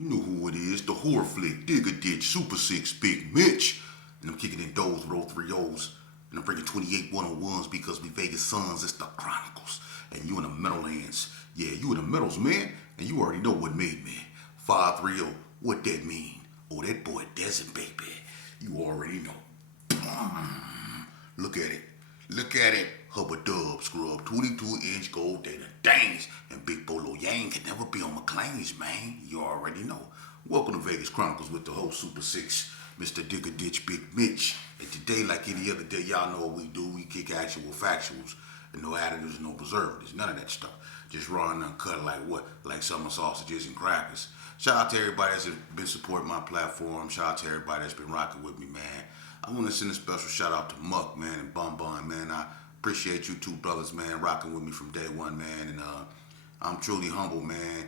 You know who it is, the horror flick, Digger Ditch, Super 6, Big Mitch. And I'm kicking in those with 03 O's. And I'm bringing 28 101s because we Vegas Suns, it's the Chronicles. And you in the Meadowlands. Yeah, you in the Meadows, man. And you already know what made me. 530, what that mean? Oh, that boy Desert, baby. You already know. Look at it. Look at it. Hubba Dub Scrub, 22-inch gold data. Dangs. And Big Bolo Yang can never be on McLean's, man. You already know. Welcome to Vegas Chronicles with the whole Super 6, Mr. Digger Ditch, Big Mitch. And today, like any other day, y'all know what we do. We kick actual factuals. And no additives, no preservatives. None of that stuff. Just raw and uncut like what? Like summer sausages and crackers. Shout out to everybody that's been supporting my platform. Shout out to everybody that's been rocking with me, man. I want to send a special shout out to Muck, man, and Bun Bun, man. I appreciate you two brothers, man, rocking with me from day one, man. And I'm truly humble, man.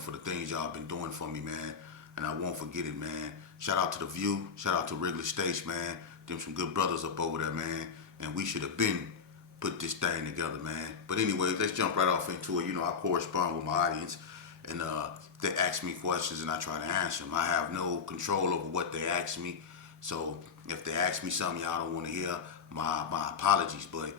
For the things y'all been doing for me, man. And I won't forget it, man. Shout out to The View. Shout out to Wrigley States, man. Them some good brothers up over there, man. And we should have been put this thing together, man. But anyway, let's jump right off into it. You know, I correspond with my audience. And they ask me questions and I try to answer them. I have no control over what they ask me. So if they ask me something y'all don't want to hear, my apologies. But,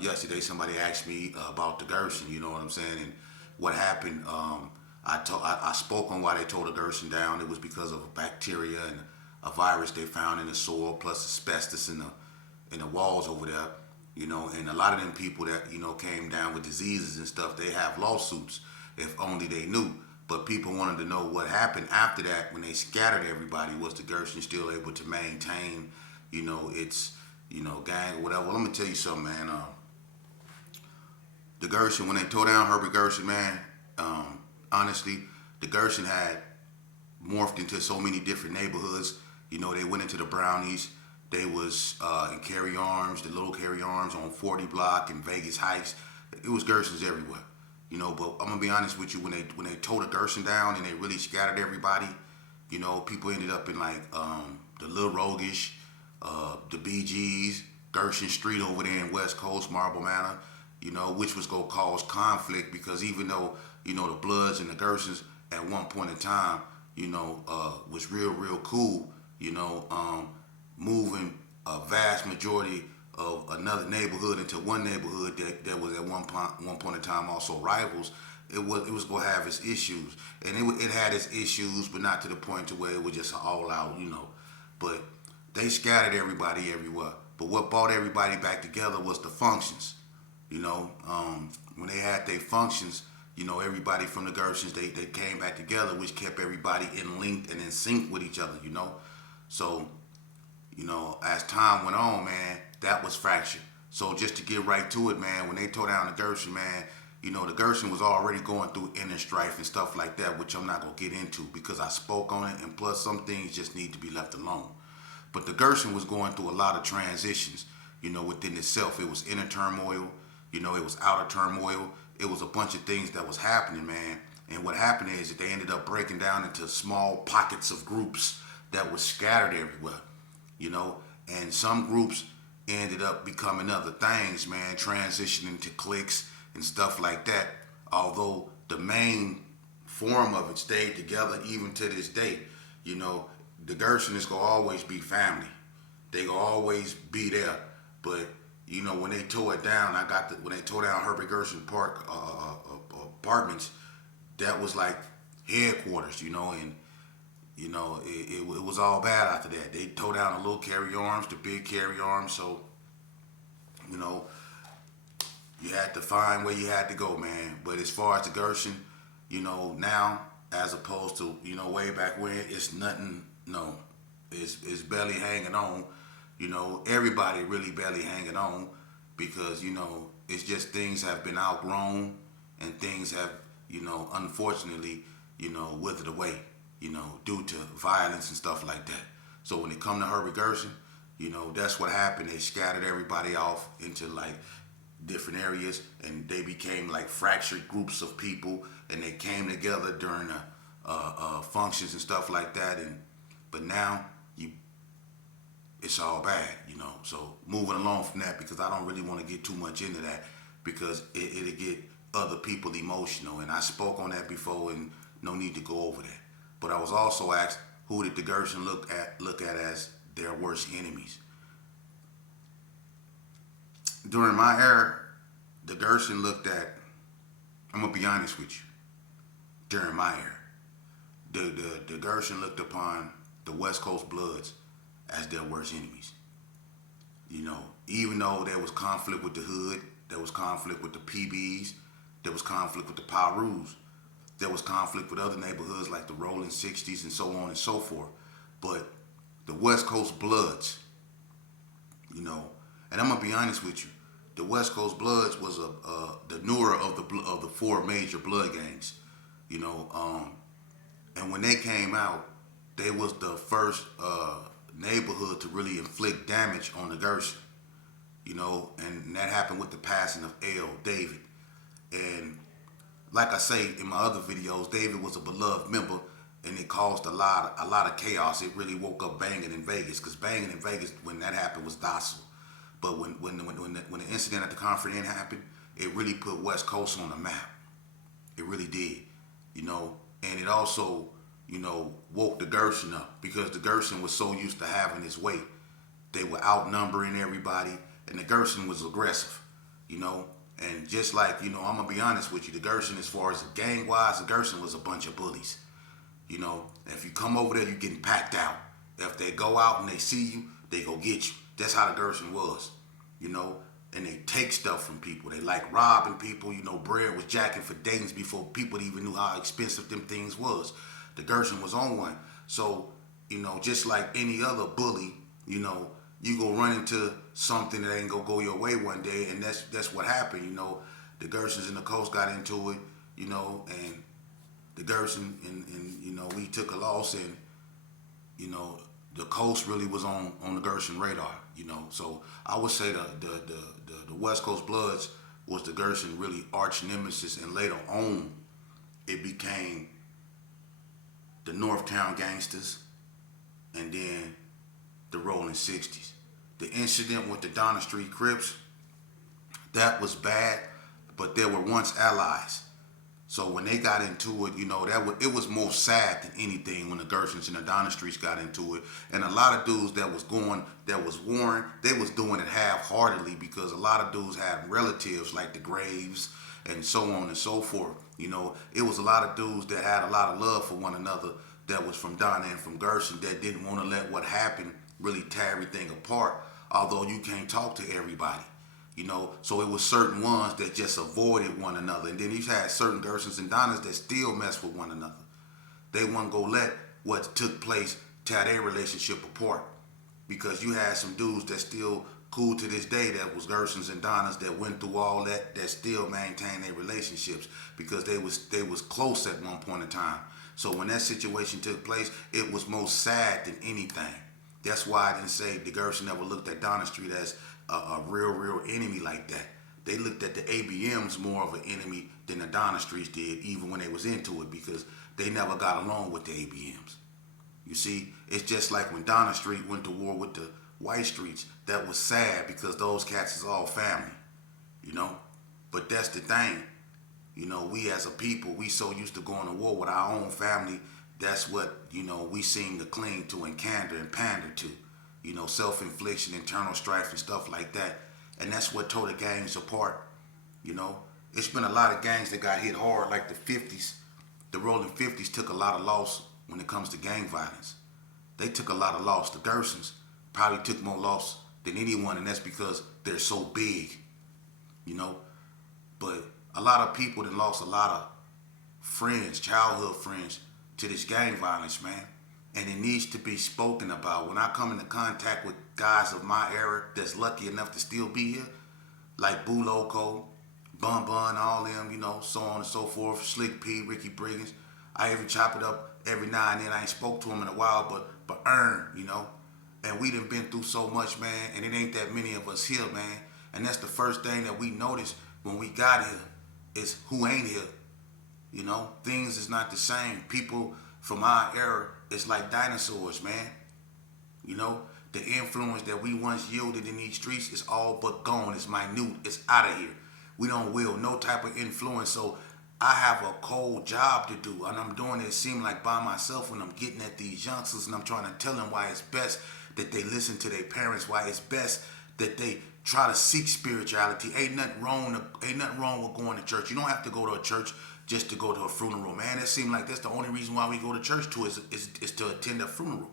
yesterday somebody asked me about the Gerson, you know what I'm saying? And what happened, I spoke on why they tore the Gerson down. It was because of a bacteria and a virus they found in the soil, plus asbestos in the walls over there. And a lot of them people that, came down with diseases and stuff, they have lawsuits, if only they knew. But people wanted to know what happened after that when they scattered everybody. Was the Gerson still able to maintain, its, gang or whatever? Well, let me tell you something, man. The Gerson, when they tore down Herbert Gerson, man, honestly, the Gerson had morphed into so many different neighborhoods. They went into the Brownies. They was in Carry Arms, the little Carry Arms on 40 Block and Vegas Heights. It was Gersons everywhere. But I'm gonna be honest with you, when they tore the Gerson down and they really scattered everybody, people ended up in like the Little Roguish, the BGs, Gerson Street over there in West Coast, Marble Manor, which was gonna cause conflict because even though, the Bloods and the Gersons at one point in time, was real cool, moving a vast majority of another neighborhood into one neighborhood that was at one point in time also rivals. It was gonna have its issues, and it had its issues, but not to the point to where it was just all out, But they scattered everybody everywhere. But what brought everybody back together was the functions. When they had their functions, everybody from the Gersons, they came back together, which kept everybody in link and in sync with each other. So. As time went on, man, that was fractured. So just to get right to it, man, when they tore down the Gerson, man, the Gerson was already going through inner strife and stuff like that, which I'm not going to get into because I spoke on it, and plus some things just need to be left alone. But the Gerson was going through a lot of transitions, within itself. It was inner turmoil, it was outer turmoil. It was a bunch of things that was happening, man. And what happened is that they ended up breaking down into small pockets of groups that were scattered everywhere. And some groups ended up becoming other things, man, transitioning to cliques and stuff like that. Although the main form of it stayed together even to this day. The Gerson is gonna always be family. They gonna always be there. But when they tore it down, when they tore down Herbert Gerson Park apartments, that was like headquarters, and it was all bad after that. They tore down the little Carry Arms, the big Carry Arms. So, you had to find where you had to go, man. But as far as the Gerson, now as opposed to, way back when, it's nothing, no. It's barely hanging on. Everybody really barely hanging on because, it's just things have been outgrown and things have, unfortunately, withered away. Due to violence and stuff like that. So when it come to Herbert Gerson, that's what happened. They scattered everybody off into like different areas, and they became like fractured groups of people, and they came together during functions and stuff like that. But now it's all bad, So moving along from that, because I don't really want to get too much into that, because it'll get other people emotional. And I spoke on that before, and no need to go over that. But I was also asked, who did the Gerson look at as their worst enemies? During my era, the Gerson looked at, I'm gonna be honest with you, during my era, the Gerson looked upon the West Coast Bloods as their worst enemies. You know, even though there was conflict with the Hood, there was conflict with the PBs, there was conflict with the Pirus, there was conflict with other neighborhoods like the Rolling 60s and so on and so forth. But the West Coast Bloods, you know, and I'm gonna be honest with you, the West Coast Bloods was the newer of the four major blood gangs, you know, and when they came out, they was the first neighborhood to really inflict damage on the Gerson, you know, and that happened with the passing of L. David. And like I say in my other videos, David was a beloved member, and it caused a lot of chaos. It really woke up banging in Vegas, because banging in Vegas when that happened was docile. But when the incident at the Conference Inn happened, it really put West Coast on the map. It really did, you know, and it also, you know, woke the Gerson up, because the Gerson was so used to having his way. They were outnumbering everybody, and the Gerson was aggressive, you know. And just like, you know, I'm gonna be honest with you, the Gerson, as far as gang wise, the Gerson was a bunch of bullies. You know, if you come over there, you're getting packed out. If they go out and they see you, they go get you. That's how the Gerson was, you know. And they take stuff from people. They like robbing people. You know, bread was jacking for days before people even knew how expensive them things was. The Gerson was on one. So, you know, just like any other bully, you know, you go run into something that ain't gonna go your way one day, and that's what happened. You know, the Gersons and the Coast got into it, you know, and the Gerson and you know, we took a loss, and you know, the Coast really was on the Gerson radar, you know. So I would say the West Coast Bloods was the Gerson really arch nemesis, and later on it became the Northtown Gangsters, and then the Rolling 60s. The incident with the Donna Street Crips, that was bad, but they were once allies. So when they got into it, you know, it was more sad than anything when the Gersons and the Donna Streets got into it. And a lot of dudes that was warring, they was doing it half-heartedly, because a lot of dudes had relatives like the Graves and so on and so forth. You know, it was a lot of dudes that had a lot of love for one another, that was from Donna and from Gerson, that didn't want to let what happened really tear everything apart, although you can't talk to everybody, you know. So it was certain ones that just avoided one another, and then you had certain Gersons and Donnas that still mess with one another. They wouldn't go let what took place tear their relationship apart, because you had some dudes that still cool to this day that was Gersons and Donnas that went through all that still maintain their relationships, because they was close at one point in time. So when that situation took place, it was more sad than anything. That's why I didn't say the Gerson never looked at Donna Street as a real enemy like that. They looked at the ABMs more of an enemy than the Donna Streets did, even when they was into it, because they never got along with the ABMs. You see, it's just like when Donna Street went to war with the White Streets. That was sad, because those cats is all family, you know. But that's the thing, you know, we as a people, we so used to going to war with our own family. That's what, you know, we seem to cling to and candor and pander to, you know, self-infliction, internal strife and stuff like that. And that's what tore the gangs apart, you know. It's been a lot of gangs that got hit hard, like the 50s. The Rolling 50s took a lot of loss when it comes to gang violence. They took a lot of loss. The Gersons probably took more loss than anyone, and that's because they're so big, you know. But a lot of people that lost a lot of friends, childhood friends, to this gang violence, man. And it needs to be spoken about. When I come into contact with guys of my era that's lucky enough to still be here, like Boo Loco, Bun Bun, all them, you know, so on and so forth, Slick P, Ricky Briggins, I even chop it up every now and then. I ain't spoke to him in a while, but Earn, you know. And we done been through so much, man, and it ain't that many of us here, man. And that's the first thing that we noticed when we got here, is who ain't here. You know, things is not the same. People from our era, it's like dinosaurs, man. You know, the influence that we once yielded in these streets is all but gone. It's minute. It's out of here. We don't wield no type of influence. So I have a cold job to do, and I'm doing it seem like by myself when I'm getting at these youngsters and I'm trying to tell them why it's best that they listen to their parents, why it's best that they try to seek spirituality. Ain't nothing wrong with going to church. You don't have to go to a church just to go to a funeral, man. It seems like that's the only reason why we go to church too is to attend a funeral.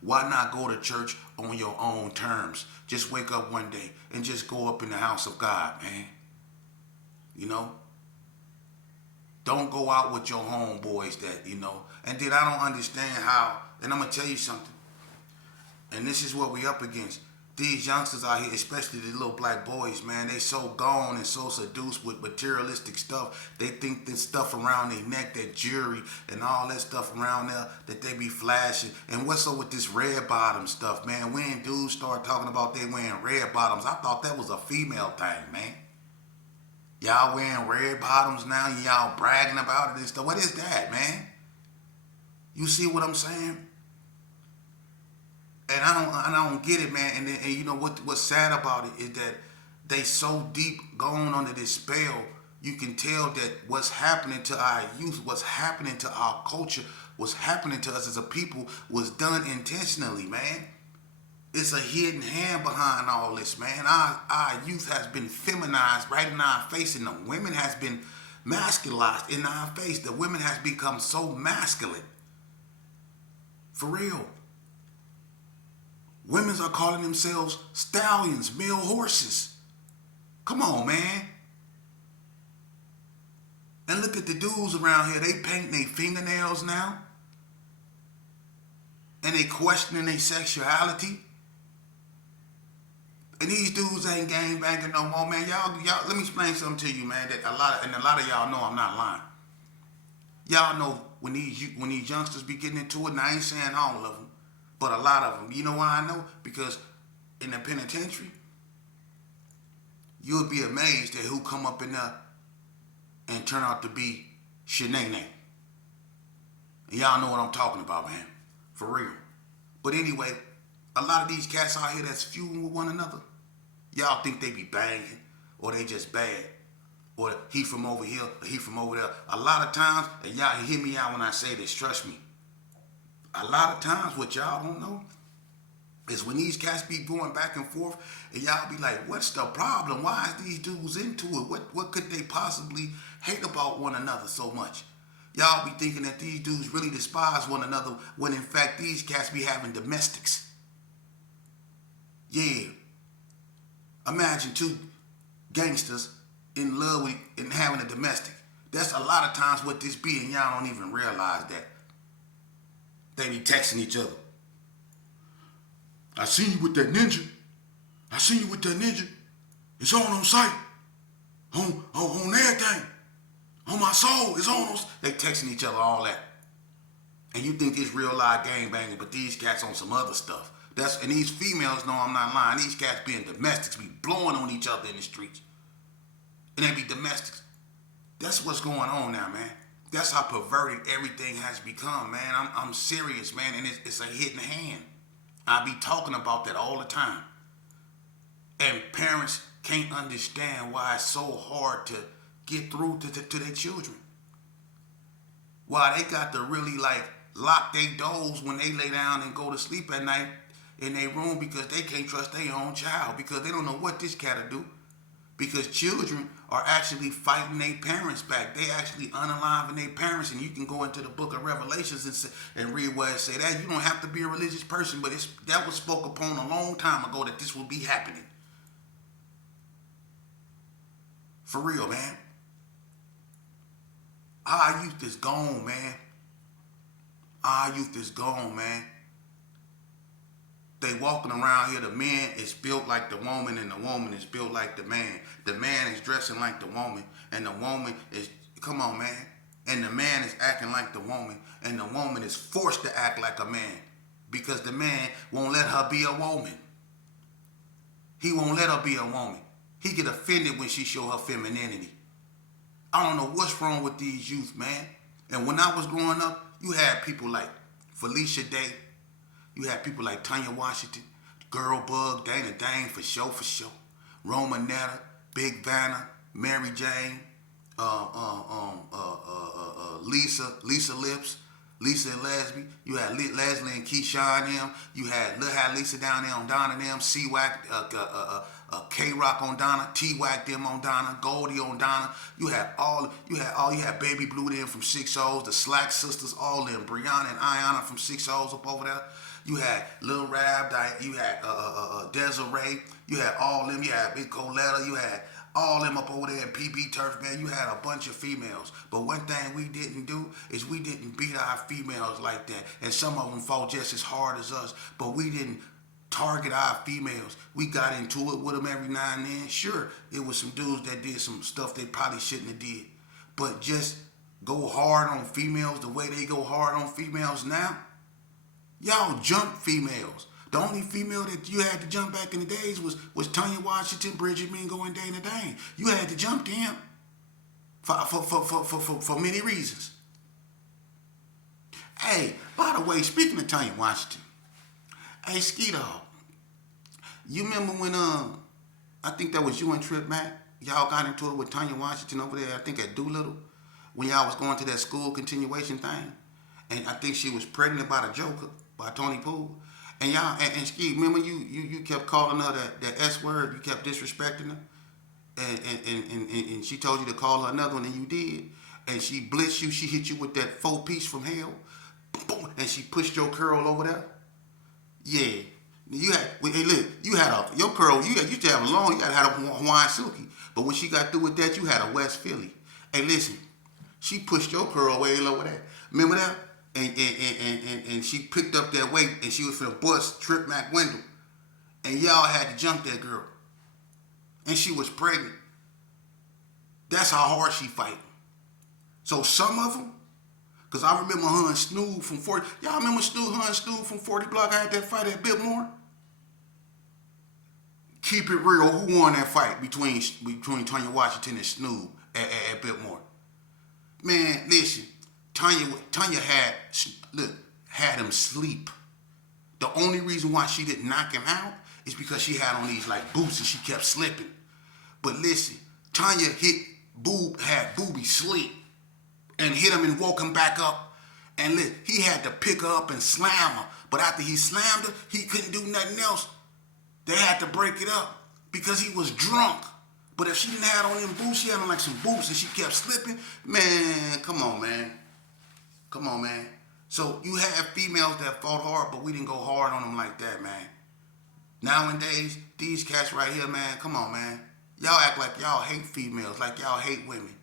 Why not go to church on your own terms? Just wake up one day and just go up in the house of God, man. You know? Don't go out with your homeboys that, you know. And then I don't understand how, and I'm going to tell you something. And this is what we up against. These youngsters out here, especially the little black boys, man, they so gone and so seduced with materialistic stuff. They think this stuff around their neck, that jewelry and all that stuff around there, that they be flashing. And what's up with this red bottom stuff, man? When dudes start talking about they wearing red bottoms, I thought that was a female thing, man. Y'all wearing red bottoms now, y'all bragging about it and stuff. What is that, man? You see what I'm saying? And I don't get it, man. And you know what's sad about it is that they so deep gone under this spell. You can tell that what's happening to our youth, what's happening to our culture, what's happening to us as a people was done intentionally, man. It's a hidden hand behind all this, man. Our youth has been feminized right in our face, and the women has been masculized in our face. The women has become so masculine. For real. Women are calling themselves stallions, male horses. Come on, man. And look at the dudes around here. They paint their fingernails now. And they questioning their sexuality. And these dudes ain't gang banging no more, man. Y'all, let me explain something to you, man. That a lot of y'all know I'm not lying. Y'all know when these youngsters be getting into it, and I ain't saying all of them, but a lot of them. You know why I know? Because in the penitentiary, you'll be amazed at who come up in there and turn out to be Shanae. And y'all know what I'm talking about, man. For real. But anyway, a lot of these cats out here that's feuding with one another, y'all think they be banging, or they just bad, or he from over here, or he from over there. A lot of times, and y'all hear me out when I say this, trust me. A lot of times, what y'all don't know is when these cats be going back and forth, and y'all be like, what's the problem? Why is these dudes into it? What could they possibly hate about one another so much? Y'all be thinking that these dudes really despise one another, when in fact these cats be having domestics. Yeah. Imagine two gangsters in love with and having a domestic. That's a lot of times what this be, and y'all don't even realize that. They be texting each other. I seen you with that ninja. I seen you with that ninja. It's on sight. On everything. On my soul. It's on. They texting each other all that. And you think it's real live gang banging, but these cats on some other stuff. And these females know I'm not lying. These cats being domestics, be blowing on each other in the streets. And they be domestics. That's what's going on now, man. That's how perverted everything has become, man. I'm serious, man, and it's a hidden hand. I be talking about that all the time. And parents can't understand why it's so hard to get through to their children. Why they got to really lock their doors when they lay down and go to sleep at night in their room, because they can't trust their own child, because they don't know what this cat'll do. Because children are actually fighting their parents back. They actually unaliving their parents. And you can go into the book of Revelations and read where it say that. You don't have to be a religious person, but that was spoke upon a long time ago that this will be happening. For real, man. Our youth is gone, man. Our youth is gone, man. They walking around here, the man is built like the woman and the woman is built like the man. The man is dressing like the woman and the woman is, come on, man. And the man is acting like the woman and the woman is forced to act like a man because the man won't let her be a woman. He won't let her be a woman. He get offended when she show her femininity. I don't know what's wrong with these youth, man. And when I was growing up, you had people like Felicia Day. You had people like Tanya Washington, Girl Bug, Dana Dane, for sure. Romanetta, Big Vanna, Mary Jane, Lisa Lips, Lisa and Leslie. You had Leslie and Keyshawn and them. You had Lisa down there on Donna and them. C-Wack, K-Rock on Donna, T-Wack them on Donna, Goldie on Donna. You had Baby Blue them from 6-0s, the Slack Sisters, all them. Brianna and Ayana from 6-0s up over there. You had Lil Rab, you had Desiree, you had all them, you had Big Coletta, you had all them up over there at PB Turf, man. You had a bunch of females. But one thing we didn't do is we didn't beat our females like that. And some of them fought just as hard as us, but we didn't target our females. We got into it with them every now and then. Sure, it was some dudes that did some stuff they probably shouldn't have did. But just go hard on females the way they go hard on females now. Y'all jump females. The only female that you had to jump back in the days was Tanya Washington, Bridget Mingo, and Dana Dane. You had to jump them for many reasons. Hey, by the way, speaking of Tanya Washington, hey, Ski Dog, you remember when I think that was you and Trip Mac? Y'all got into it with Tanya Washington over there, I think at Doolittle, when y'all was going to that school continuation thing. And I think she was pregnant by the Joker, by Tony Poole. And y'all, and Ski, remember you kept calling her that S word, you kept disrespecting her, and she told you to call her another one, and you did. And she blitzed you, she hit you with that 4-piece from hell, boom, boom, and she pushed your curl over there. Yeah, you had, hey look, your curl, you used to have a long, you gotta have a Hawaiian silky, but when she got through with that, you had a West Philly. Hey, listen, she pushed your curl way over there. Remember that? And she picked up that weight and she was finna bust Trip Mac Wendell. And y'all had to jump that girl. And she was pregnant. That's how hard she fighting. So some of them, because I remember her and Snoop from 40, y'all remember her and Snoop from 40 Block? I had that fight at Biltmore. Keep it real, who won that fight between Tanya Washington and Snoop at Biltmore? Man, listen. Tanya had him sleep. The only reason why she didn't knock him out is because she had on these like boots and she kept slipping. But listen, Tanya had Booby sleep and hit him and woke him back up. And he had to pick her up and slam her. But after he slammed her, he couldn't do nothing else. They had to break it up because he was drunk. But if she didn't have on them boots, she had on like some boots and she kept slipping. Man, come on, man. Come on, man. So you have females that fought hard, but we didn't go hard on them like that, man. Nowadays, these cats right here, man, come on, man. Y'all act like y'all hate females, like y'all hate women.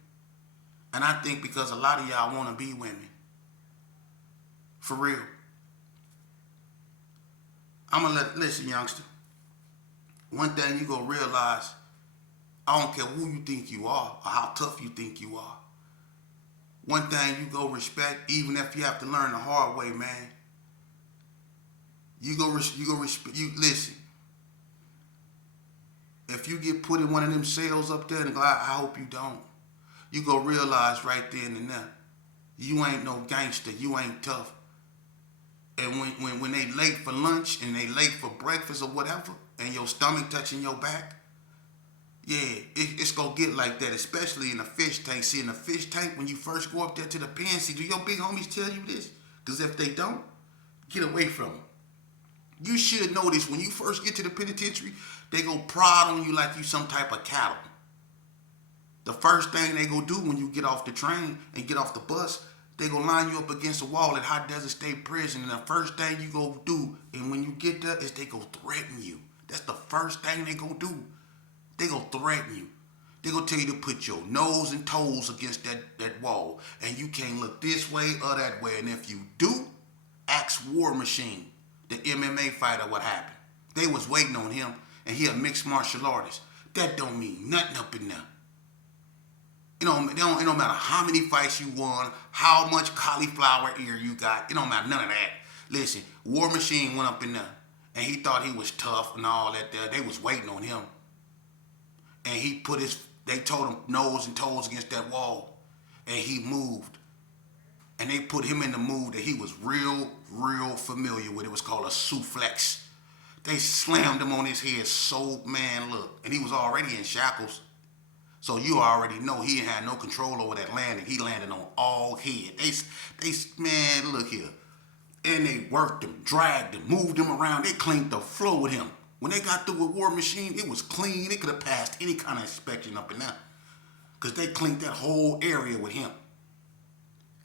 And I think because a lot of y'all want to be women. For real. Listen, youngster. One thing you gonna realize, I don't care who you think you are or how tough you think you are. One thing you go respect, even if you have to learn the hard way, man. You go respect. You listen. If you get put in one of them cells up there, and I hope you don't. You go realize right then and there, you ain't no gangster. You ain't tough. And when they late for lunch and they late for breakfast or whatever, and your stomach touching your back. Yeah, it's gonna get like that, especially in a fish tank. See, in a fish tank, when you first go up there to the pen, see, do your big homies tell you this? Because if they don't, get away from them. You should know this. When you first get to the penitentiary, they go prod on you like you some type of cattle. The first thing they go do when you get off the train and get off the bus, they go line you up against a wall at Hot Desert State Prison. And the first thing you go do, and when you get there, is they go threaten you. That's the first thing they go do. They gonna threaten you. They gonna tell you to put your nose and toes against that wall. And you can't look this way or that way. And if you do, ask War Machine, the MMA fighter, what happened. They was waiting on him, and he a mixed martial artist. That don't mean nothing up in there. It don't matter how many fights you won, how much cauliflower ear you got. It don't matter none of that. Listen, War Machine went up in there, and he thought he was tough and all that there. They was waiting on him. And they told him nose and toes against that wall. And he moved. And they put him in the mood that he was real familiar with. It was called a suplex. They slammed him on his head so, man, look. And he was already in shackles. So you already know he ain't had no control over that land, and he landed on all head. Man, look here. And they worked him, dragged him, moved him around. They cleaned the floor with him. When they got through with War Machine, it was clean. It could have passed any kind of inspection up in there. Because they cleaned that whole area with him.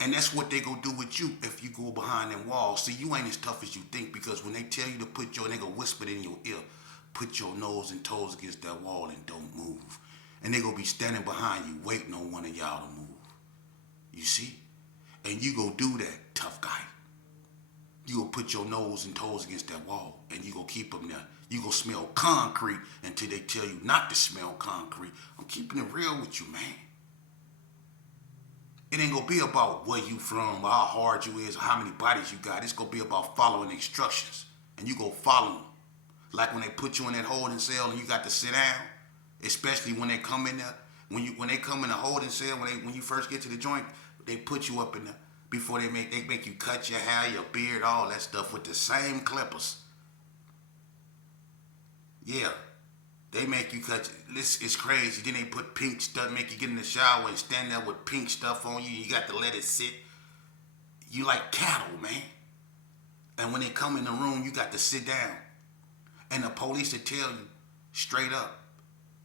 And that's what they gonna do with you if you go behind them walls. See, you ain't as tough as you think, because when they tell you to they gonna whisper it in your ear, put your nose and toes against that wall and don't move. And they gonna be standing behind you waiting on one of y'all to move. You see? And you go do that, tough guy. You gonna put your nose and toes against that wall, and you gonna keep them there. You gonna smell concrete until they tell you not to smell concrete. I'm keeping it real with you, man. It ain't gonna be about where you from, or how hard you is, or how many bodies you got. It's gonna be about following instructions, and you go follow them. Like when they put you in that holding cell and you got to sit down, especially when they come in there. When they come in the holding cell, when you first get to the joint, they put you up in there before they make you cut your hair, your beard, all that stuff with the same clippers. Yeah. They make you cut. This is crazy. Then they put pink stuff, make you get in the shower and stand there with pink stuff on you. You got to let it sit. You like cattle, man. And when they come in the room, you got to sit down. And the police will tell you straight up,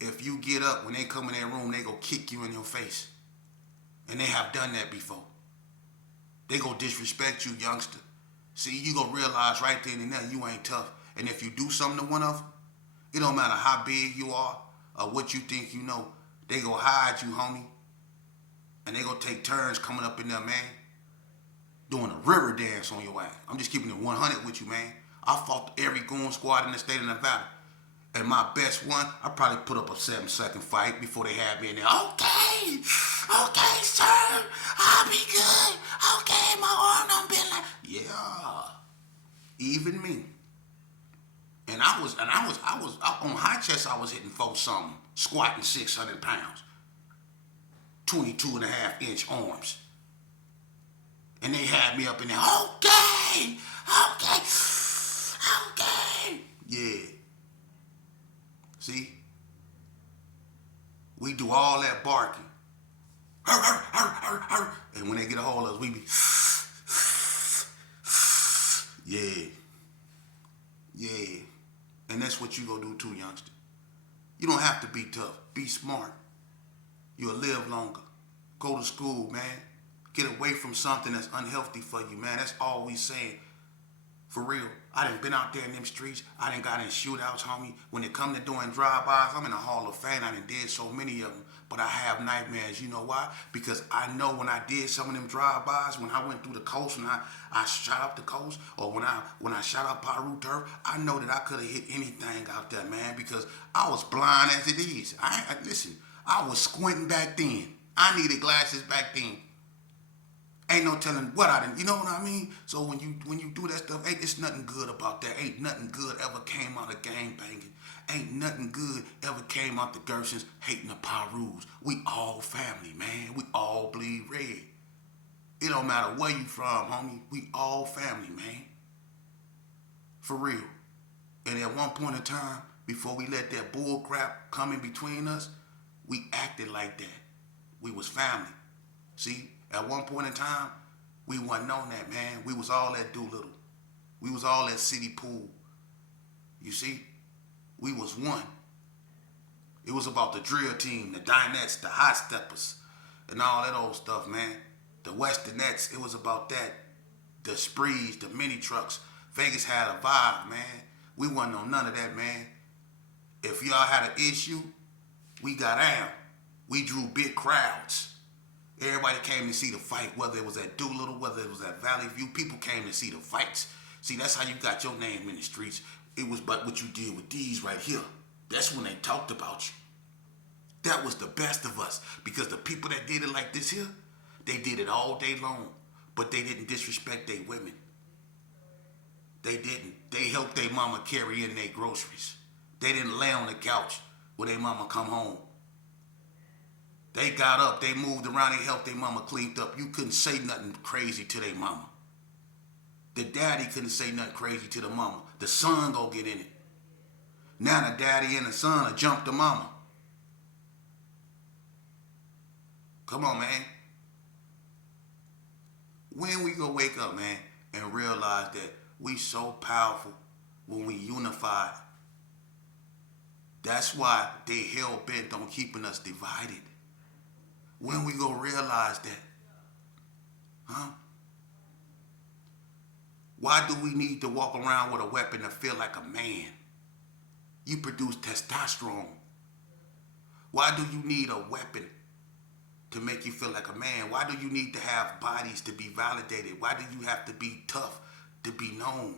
if you get up when they come in their room, they go kick you in your face. And they have done that before. They go disrespect you, youngster. See, you gonna realize right then and there you ain't tough. And if you do something to one of them, it don't matter how big you are or what you think you know, they go hide you, homie. And they gonna take turns coming up in there, man, doing a river dance on your ass. I'm just keeping it 100 with you, man. I fought every goon squad in the state of Nevada. And my best one, I probably put up a 7-second fight before they had me in there. Okay, sir, I'll be good. Okay, my arm done been like, yeah, even me. And I was on high chest. I was hitting 4-something, squatting 600 pounds, 22.5-inch arms. And they had me up in there. Okay, yeah. See, we do all that barking. And when they get a hold of us, we be, yeah. And that's what you gonna do too, youngster. You don't have to be tough. Be smart. You'll live longer. Go to school, man. Get away from something that's unhealthy for you, man. That's all we saying. For real. I done been out there in them streets. I done got in shootouts, homie. When it come to doing drive-bys, I'm in the Hall of Fame. I done did so many of them. But I have nightmares. You know why? Because I know when I did some of them drive-bys, when I went through the coast and I shot up the coast, or when I shot up Piru Turf, I know that I could have hit anything out there, man, because I was blind as it is. Listen, I was squinting back then. I needed glasses back then. Ain't no telling what I didn't, you know what I mean? So when you do that stuff, it's nothing good about that. Ain't nothing good ever came out of gang banging. Ain't nothing good ever came out the Gersons hating the Pirus. We all family, man. We all bleed red. It don't matter where you from, homie. We all family, man. For real. And at one point in time, before we let that bull crap come in between us, we acted like that. We was family. See? At one point in time, we wasn't on that, man. We was all at Doolittle. We was all at City Pool. You see? We was one. It was about the drill team, the Dinettes, the Hot Steppers, and all that old stuff, man. The Westernettes, it was about that. The Sprees, the mini trucks. Vegas had a vibe, man. We wasn't on none of that, man. If y'all had an issue, we got out. We drew big crowds. Everybody came to see the fight, whether it was at Doolittle, whether it was at Valley View. People came to see the fights. See, that's how you got your name in the streets. It was but what you did with these right here. That's when they talked about you. That was the best of us. Because the people that did it like this here, they did it all day long. But they didn't disrespect their women. They didn't. They helped their mama carry in their groceries. They didn't lay on the couch when their mama come home. They got up, they moved around, they helped their mama cleaned up. You couldn't say nothing crazy to their mama. The daddy couldn't say nothing crazy to the mama. The son go get in it. Now the daddy and the son have jumped the mama. Come on, man. When we go wake up, man, and realize that we so powerful when we unified. That's why they hell bent on keeping us divided. When we go realize that, huh? Why do we need to walk around with a weapon to feel like a man? You produce testosterone. Why do you need a weapon to make you feel like a man? Why do you need to have bodies to be validated? Why do you have to be tough to be known?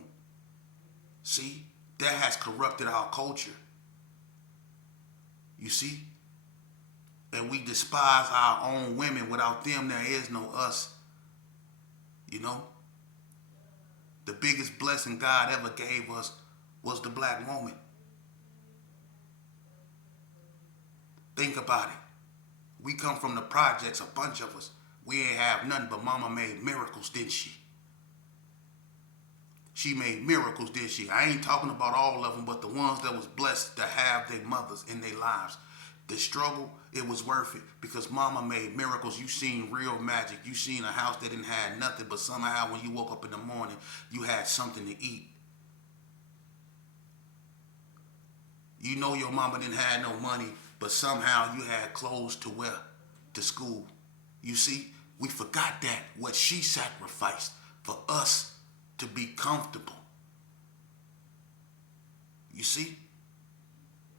See, that has corrupted our culture. You see? And we despise our own women. Without them, there is no us. You know? The biggest blessing God ever gave us was the black woman. Think about it. We come from the projects, a bunch of us. We ain't have nothing, but mama made miracles, didn't she? She made miracles, didn't she? I ain't talking about all of them, but the ones that was blessed to have their mothers in their lives. The struggle, it was worth it because mama made miracles. You seen real magic. You seen a house that didn't have nothing, but somehow when you woke up in the morning, you had something to eat. You know your mama didn't have no money, but somehow you had clothes to wear to school. You see, we forgot that, what she sacrificed for us to be comfortable. You see?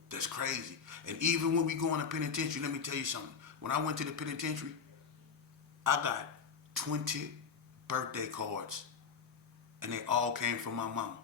That's crazy. And even when we go in the penitentiary, let me tell you something. When I went to the penitentiary, I got 20 birthday cards, and they all came from my mama.